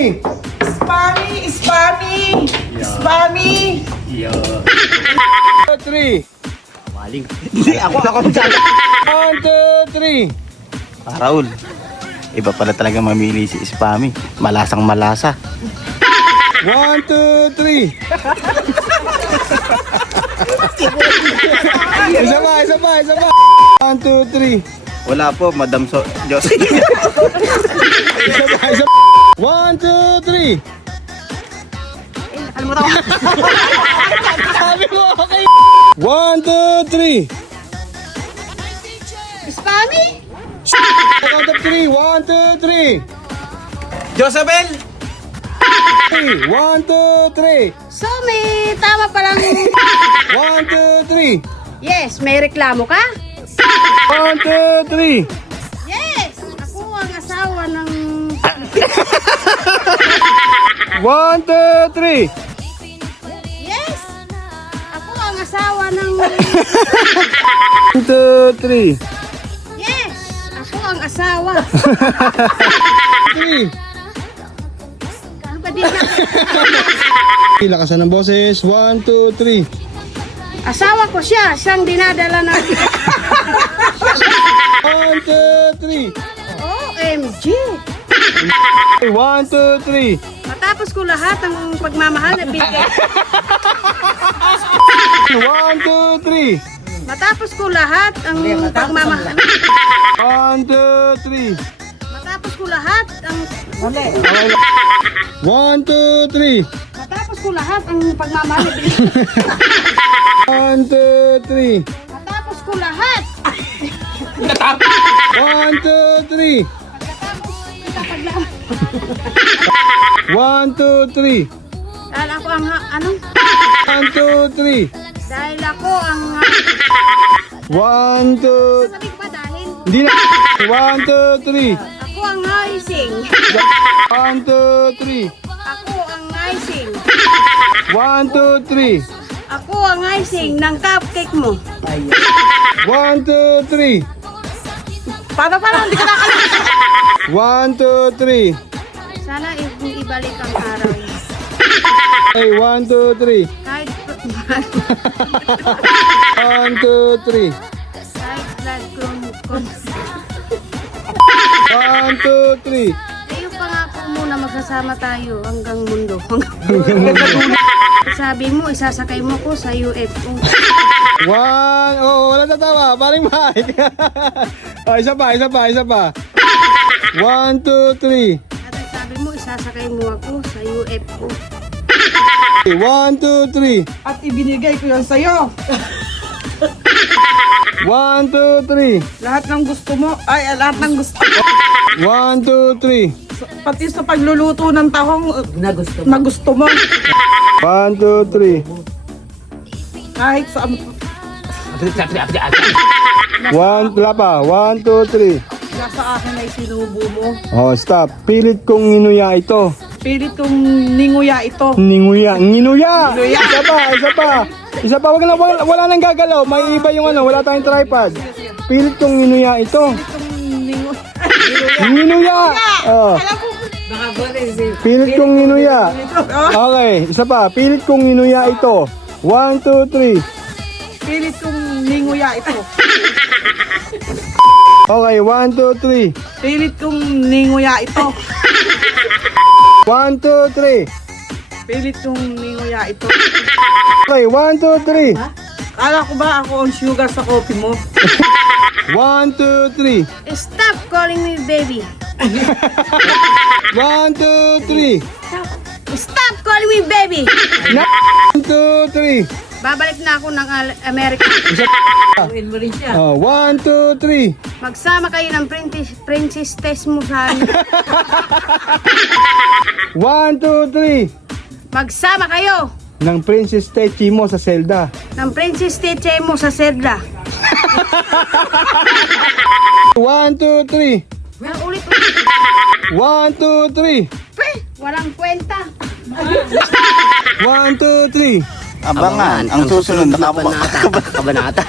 3. Spammy! 3. Maling. Ako. 1, 2, 3. Raul. Iba pala talaga mamili si Spammy. Malasang malasa. 1, 2, 3. Isa pa. 1, 2, 3. Wala po, Madam Diyos. Isa pa. 1, 2, 3. Nakalimutan ko. Sabi mo, okay. 1, 2, 3. Spammy? Count of 3. 1, 2, 3. Josabel! 1, 2, 3. So, may tama palang... 1, 2, 3. Yes, may reklamo ka? 1, 2, 3. Yes! Ako ang asawa ng... 1, 2, 3. Yes! Ako ang asawa ng... 1, 2, 3. Yes! Ako ang asawa. 3. Ano ba din na? Lakasan ng boses. 1, 2, 3. Asawa ko siya. Siyang dinadala ng... 1, 2, 3. OMG! 1, 2, 3. Matapos ko lahat ang pagmamahal na bigay. 1, 2, 3. Matapos ko lahat ang pagmamahal. 1, 2, 3. Matapos ko lahat ang... 1, 2, 3. Matapos ko lahat ang pagmamahal na bigay. 1, 2, 3. Matapos ko lahat. 1, 2, 3. 1, 2, 3. Dahil ako ang... Ano? 1, 2, 3. Dahil ako ang... 1, 2. Sabi ko ba dahil? Hindi na. 1, 2, 3. Ako ang icing. 1, 2, 3. Ako ang icing. 1, 2, 3. Ako ang icing ng cupcake mo. 1, 2, 3. Paano hindi ko nakalimutan? 1, 2, 3. Sana ibalik ang araw. Hey, 1, 2, 3. Kahit 1, 2, 3. kahit blood 1, 2, 3. Kayo pangako muna magsasama tayo hanggang mundo. Sabi mo, isasakay mo ko sa UFO. 1, oh, wala tatawa. Paring Mike. Oh, isa pa. 1, 2, 3. At sabi mo, isasakay mo ako sa UFO. 1, 2, 3. At ibinigay ko yan sa'yo. 1, 2, 3. Lahat ng gusto mo, lahat ng gusto mo. 1, 2, 3. Pati sa pagluluto ng tahong na gusto mo. 1, 2, 3. Kahit sa... 1, wala pa. 1, 2, 3. Nasa akin ay sinubo mo. Oh, stop. Pilit kong inuya ito. Pilit kong ninguya ito. Nginuya. Isa pa. Wala nang gagalaw. May iba yung ano. Wala tayong tripod. Pilit kong inuya ito. Nginuya. Oh. Pilit kong inuya. Okay. Isa pa. Pilit kong inuya ito. 1, 2, 3. Pilit kong ninguya ito. Okay. 1, 2, 3. Pilit kong ninguya ito. 1, 2, 3. Pilit kong ninguya ito. Okay. 1, 2, 3. Kala ko ba ako ang sugar sa coffee mo? 1, 2, 3. Stop calling me baby. 1, 2, 3. Stop calling me baby. 1, 2, 3. Babalik na ako ng Amerika. 1, 2, 3. Magsama kayo ng princess test mo sa... 1, 2, 3. Magsama kayo Ng Princess Techi mo sa Zelda. ng princess test mo sa Sedla. 1, 2, 3. Ulit. 1, 2, 3. Walang kwenta. 1, 2, 3. Abangan ang susunod na Kabanata.